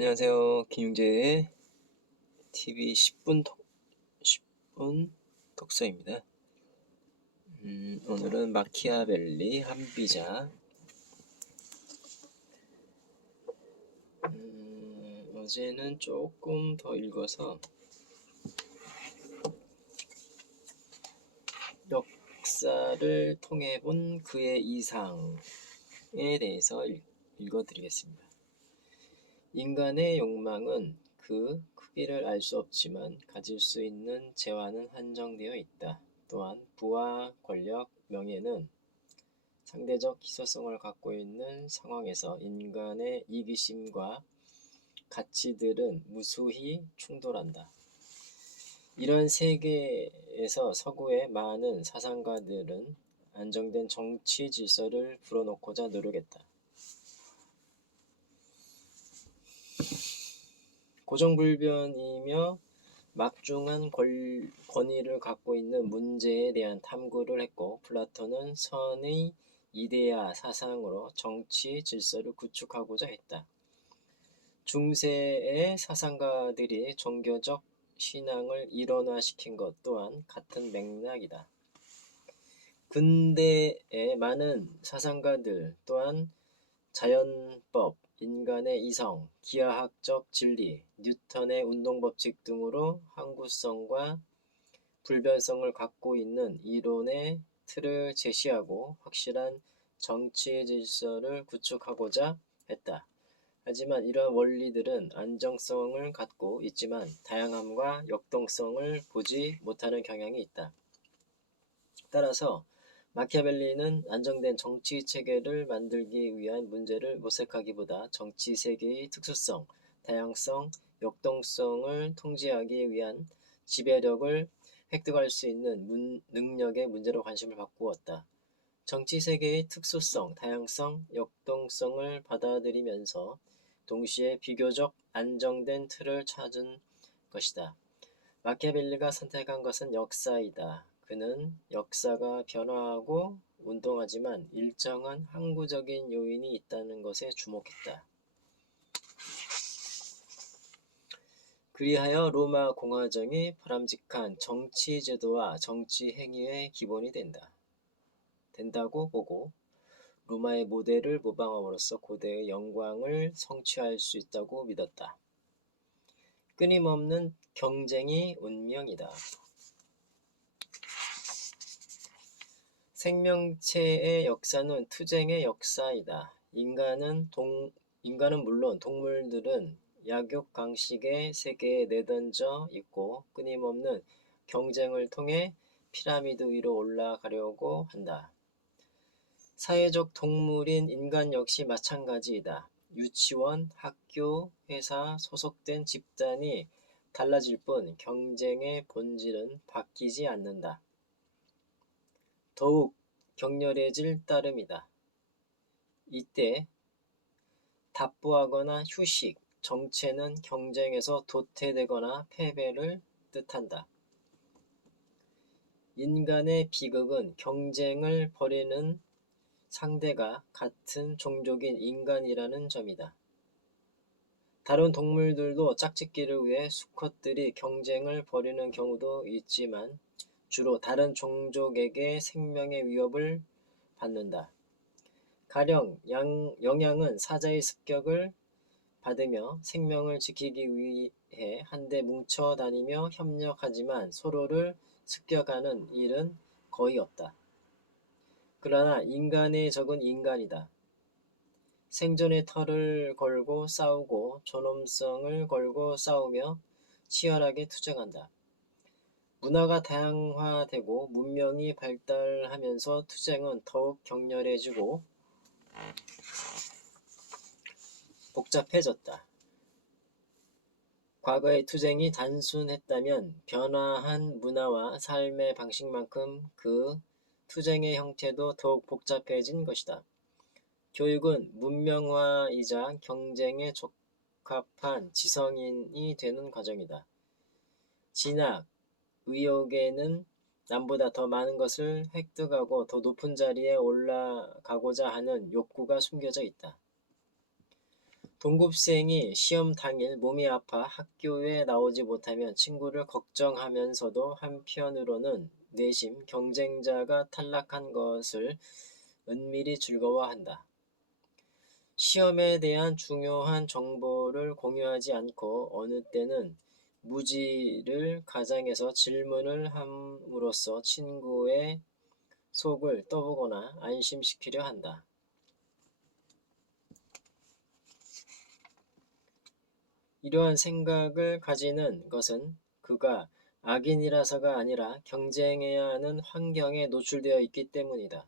안녕하세요. 김용재의 TV 10분 독서입니다. 오늘은 마키아벨리 한비자. 어제는 조금 더 읽어서 역사를 통해 본 그의 이상에 대해서 읽어드리겠습니다. 인간의 욕망은 그 크기를 알 수 없지만 가질 수 있는 재화는 한정되어 있다. 또한 부와 권력, 명예는 상대적 희소성을 갖고 있는 상황에서 인간의 이기심과 가치들은 무수히 충돌한다. 이런 세계에서 서구의 많은 사상가들은 안정된 정치 질서를 불어넣고자 노력했다. 고정불변이며 막중한 권위를 갖고 있는 문제에 대한 탐구를 했고, 플라톤은 선의 이데아 사상으로 정치 질서를 구축하고자 했다. 중세의 사상가들이 종교적 신앙을 일원화시킨 것 또한 같은 맥락이다. 근대의 많은 사상가들 또한 자연법, 인간의 이성, 기하학적 진리, 뉴턴의 운동법칙 등으로 항구성과 불변성을 갖고 있는 이론의 틀을 제시하고 확실한 정치 질서를 구축하고자 했다. 하지만 이러한 원리들은 안정성을 갖고 있지만 다양함과 역동성을 보지 못하는 경향이 있다. 따라서 마키아벨리는 안정된 정치 체계를 만들기 위한 문제를 모색하기보다 정치 세계의 특수성, 다양성, 역동성을 통제하기 위한 지배력을 획득할 수 있는 능력의 문제로 관심을 바꾸었다. 정치 세계의 특수성, 다양성, 역동성을 받아들이면서 동시에 비교적 안정된 틀을 찾은 것이다. 마키아벨리가 선택한 것은 역사이다. 그는 역사가 변화하고 운동하지만 일정한 항구적인 요인이 있다는 것에 주목했다. 그리하여 로마 공화정이 바람직한 정치 제도와 정치 행위의 기본이 된다고 보고 로마의 모델을 모방함으로써 고대의 영광을 성취할 수 있다고 믿었다. 끊임없는 경쟁이 운명이다. 생명체의 역사는 투쟁의 역사이다. 인간은 물론 동물들은 약육강식의 세계에 내던져 있고 끊임없는 경쟁을 통해 피라미드 위로 올라가려고 한다. 사회적 동물인 인간 역시 마찬가지이다. 유치원, 학교, 회사, 소속된 집단이 달라질 뿐 경쟁의 본질은 바뀌지 않는다. 더욱 격렬해질 따름이다. 이때 답보하거나 휴식, 정체는 경쟁에서 도태되거나 패배를 뜻한다. 인간의 비극은 경쟁을 벌이는 상대가 같은 종족인 인간이라는 점이다. 다른 동물들도 짝짓기를 위해 수컷들이 경쟁을 벌이는 경우도 있지만 주로 다른 종족에게 생명의 위협을 받는다. 가령 영양은 사자의 습격을 받으며 생명을 지키기 위해 한데 뭉쳐 다니며 협력하지만 서로를 습격하는 일은 거의 없다. 그러나 인간의 적은 인간이다. 생존의 털을 걸고 싸우고 존엄성을 걸고 싸우며 치열하게 투쟁한다. 문화가 다양화되고 문명이 발달하면서 투쟁은 더욱 격렬해지고 복잡해졌다. 과거의 투쟁이 단순했다면 변화한 문화와 삶의 방식만큼 그 투쟁의 형태도 더욱 복잡해진 것이다. 교육은 문명화이자 경쟁에 적합한 지성인이 되는 과정이다. 진학, 의욕에는 남보다 더 많은 것을 획득하고 더 높은 자리에 올라가고자 하는 욕구가 숨겨져 있다. 동급생이 시험 당일 몸이 아파 학교에 나오지 못하면 친구를 걱정하면서도 한편으로는 내심 경쟁자가 탈락한 것을 은밀히 즐거워한다. 시험에 대한 중요한 정보를 공유하지 않고 어느 때는 무지를 가장해서 질문을 함으로써 친구의 속을 떠보거나 안심시키려 한다. 이러한 생각을 가지는 것은 그가 악인이라서가 아니라 경쟁해야 하는 환경에 노출되어 있기 때문이다.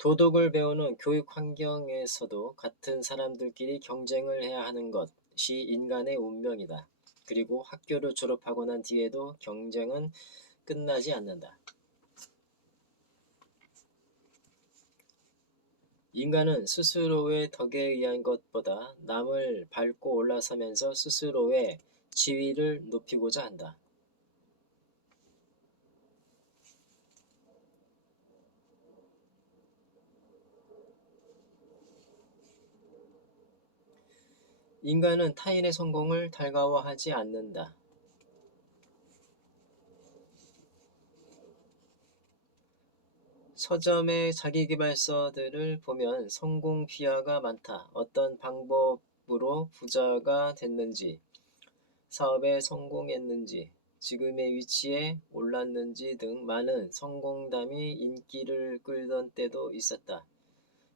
도덕을 배우는 교육 환경에서도 같은 사람들끼리 경쟁을 해야 하는 것이 인간의 운명이다. 그리고 학교를 졸업하고 난 뒤에도 경쟁은 끝나지 않는다. 인간은 스스로의 덕에 의한 것보다 남을 밟고 올라서면서 스스로의 지위를 높이고자 한다. 인간은 타인의 성공을 달가워하지 않는다. 서점의 자기계발서들을 보면 성공 비하가 많다. 어떤 방법으로 부자가 됐는지, 사업에 성공했는지, 지금의 위치에 올랐는지 등 많은 성공담이 인기를 끌던 때도 있었다.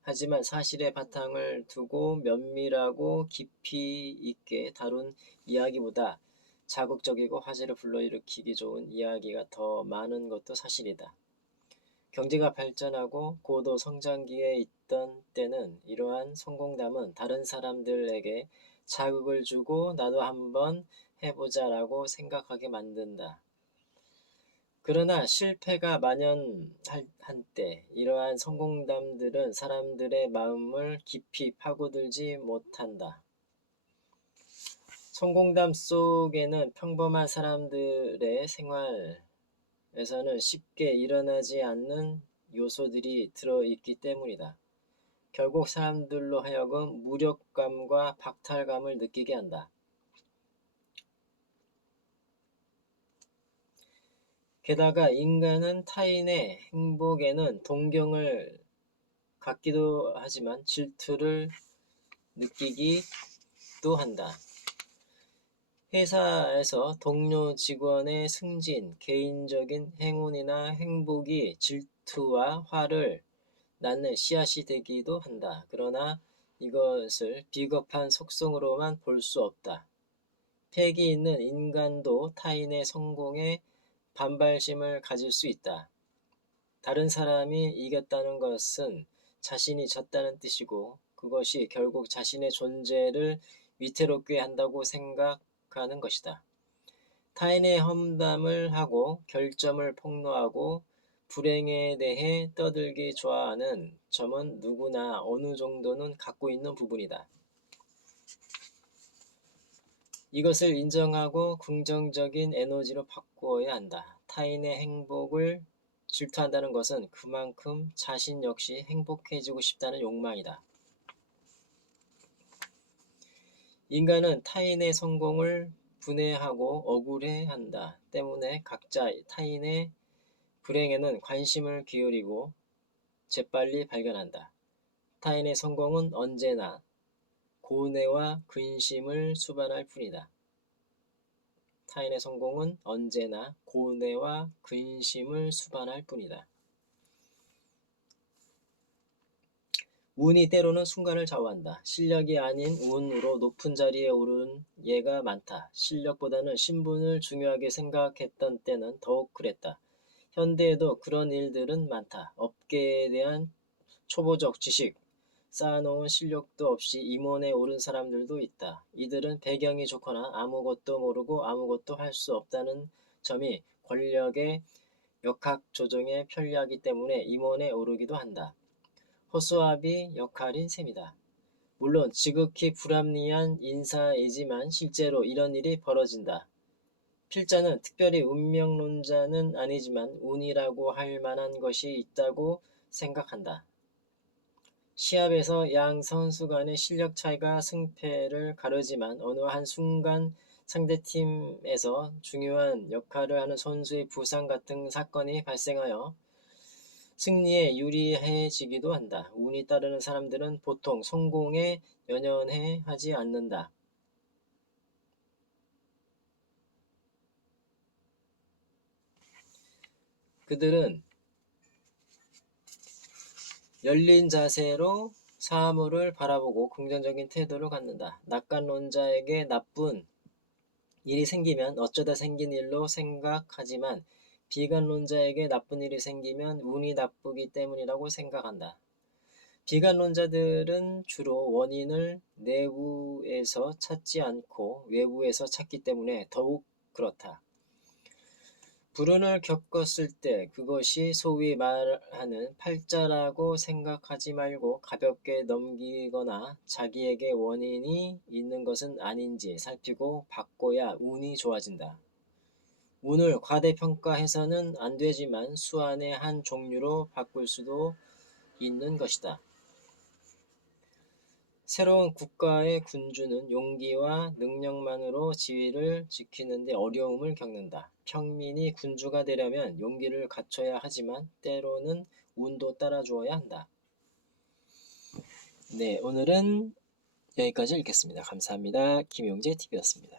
하지만 사실의 바탕을 두고 면밀하고 깊이 있게 다룬 이야기보다 자극적이고 화제를 불러일으키기 좋은 이야기가 더 많은 것도 사실이다. 경제가 발전하고 고도 성장기에 있던 때는 이러한 성공담은 다른 사람들에게 자극을 주고 나도 한번 해보자라고 생각하게 만든다. 그러나 실패가 만연한 때 이러한 성공담들은 사람들의 마음을 깊이 파고들지 못한다. 성공담 속에는 평범한 사람들의 생활에서는 쉽게 일어나지 않는 요소들이 들어있기 때문이다. 결국 사람들로 하여금 무력감과 박탈감을 느끼게 한다. 게다가 인간은 타인의 행복에는 동경을 갖기도 하지만 질투를 느끼기도 한다. 회사에서 동료 직원의 승진, 개인적인 행운이나 행복이 질투와 화를 낳는 씨앗이 되기도 한다. 그러나 이것을 비겁한 속성으로만 볼 수 없다. 패기 있는 인간도 타인의 성공에 반발심을 가질 수 있다. 다른 사람이 이겼다는 것은 자신이 졌다는 뜻이고 그것이 결국 자신의 존재를 위태롭게 한다고 생각하는 것이다. 타인의 험담을 하고 결점을 폭로하고 불행에 대해 떠들기 좋아하는 점은 누구나 어느 정도는 갖고 있는 부분이다. 이것을 인정하고 긍정적인 에너지로 바꾸어야 한다. 타인의 행복을 질투한다는 것은 그만큼 자신 역시 행복해지고 싶다는 욕망이다. 인간은 타인의 성공을 분해하고 억울해한다. 때문에 각자 타인의 불행에는 관심을 기울이고 재빨리 발견한다. 타인의 성공은 언제나 고뇌와 근심을 수반할 뿐이다. 타인의 성공은 언제나 고뇌와 근심을 수반할 뿐이다. 운이 때로는 순간을 좌우한다. 실력이 아닌 운으로 높은 자리에 오른 예가 많다. 실력보다는 신분을 중요하게 생각했던 때는 더욱 그랬다. 현대에도 그런 일들은 많다. 업계에 대한 초보적 지식, 쌓아놓은 실력도 없이 임원에 오른 사람들도 있다. 이들은 배경이 좋거나 아무것도 모르고 아무것도 할 수 없다는 점이 권력의 역학 조정에 편리하기 때문에 임원에 오르기도 한다. 허수아비 역할인 셈이다. 물론 지극히 불합리한 인사이지만 실제로 이런 일이 벌어진다. 필자는 특별히 운명론자는 아니지만 운이라고 할 만한 것이 있다고 생각한다. 시합에서 양 선수 간의 실력 차이가 승패를 가르지만 어느 한순간 상대팀에서 중요한 역할을 하는 선수의 부상 같은 사건이 발생하여 승리에 유리해지기도 한다. 운이 따르는 사람들은 보통 성공에 연연해 하지 않는다. 그들은 열린 자세로 사물을 바라보고 긍정적인 태도를 갖는다. 낙관론자에게 나쁜 일이 생기면 어쩌다 생긴 일로 생각하지만 비관론자에게 나쁜 일이 생기면 운이 나쁘기 때문이라고 생각한다. 비관론자들은 주로 원인을 내부에서 찾지 않고 외부에서 찾기 때문에 더욱 그렇다. 불운을 겪었을 때 그것이 소위 말하는 팔자라고 생각하지 말고 가볍게 넘기거나 자기에게 원인이 있는 것은 아닌지 살피고 바꿔야 운이 좋아진다. 운을 과대평가해서는 안 되지만 수완의 한 종류로 바꿀 수도 있는 것이다. 새로운 국가의 군주는 용기와 능력만으로 지위를 지키는 데 어려움을 겪는다. 평민이 군주가 되려면 용기를 갖춰야 하지만 때로는 운도 따라주어야 한다. 네, 오늘은 여기까지 읽겠습니다. 감사합니다. 김용재 TV였습니다.